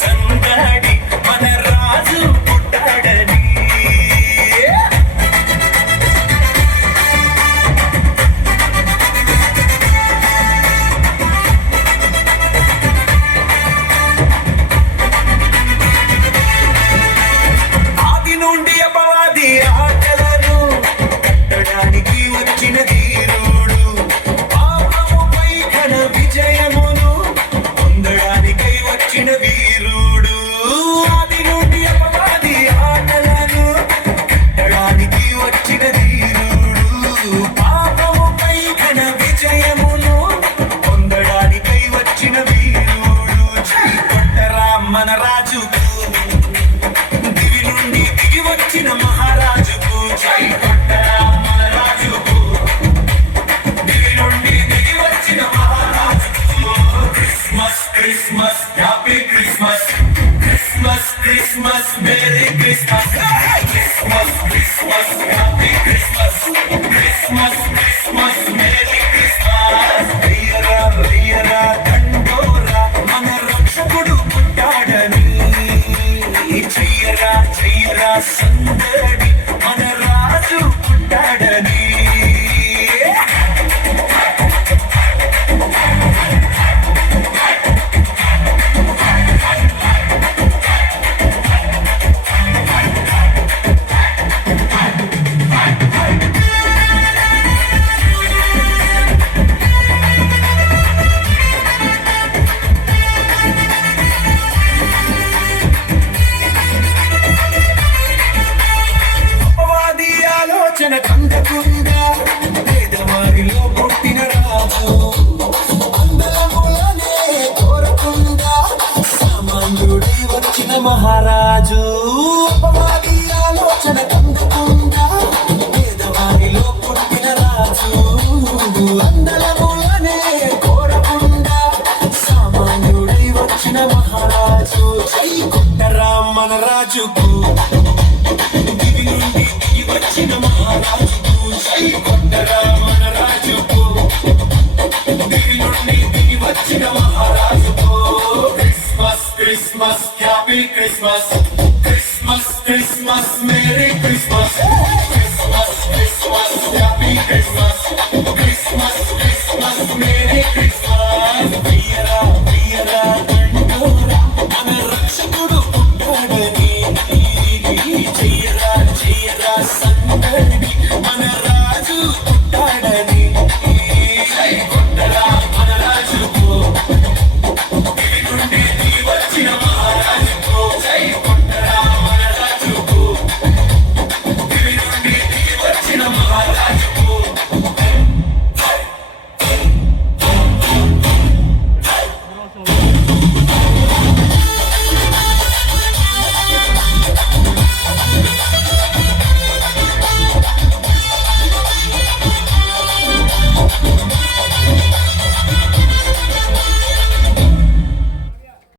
సందడి మన రాజు పుట్టాడని. ఆది నుండి అపవాది ఆటలను కట్టడానికి వచ్చిన ధీరుడు, పాపముపై ఘన విజయమును పొందడానికై వచ్చిన వీరుడు. ఆది నుండి అపవాది ఆటలను కట్టడానికి వచ్చిన ధీరుడు, పాపముపై ఘన విజయమును పొందడానికై వచ్చిన వీరుడు. జై కొట్టరా మన రాజుకు, దివి నుండి దిగి వచ్చిన మహారాజుకు. జై కొట్టరా మన రాజుకు, దివి నుండి దిగి వచ్చిన మహారాజుకు. Christmas Christmas happy Christmas, Christmas Christmas merry Christmas. Christmas Christmas happy Christmas, Christmas Christmas merry Christmas. వెయ్యరా వెయ్యరా దండోరా మన రక్షకుడు పుట్టాడని. చెయ్యరా చెయ్యరా సందడి మన రాజు పుట్టాడని. అపవాది ఆలోచన కందకుండా పేదవారిలో పుట్టిన రాజు, అందరములనే కోరకుండా సామాన్యుడై వచ్చిన మహారాజు. అపవాది ఆలోచన కందకుండా పేదవారిలో పుట్టిన రాజు, అందరములనే కోరకుండా సామాన్యుడై వచ్చిన మహారాజు. జై కొట్టరా మన రాజుకు, దివి నుండి దిగి వచ్చిన మహారాజుకు. జై కొట్టరా మన రాజుకు, దివి నుండి దిగి వచ్చిన మహారాజుకు. Christmas Christmas happy Christmas.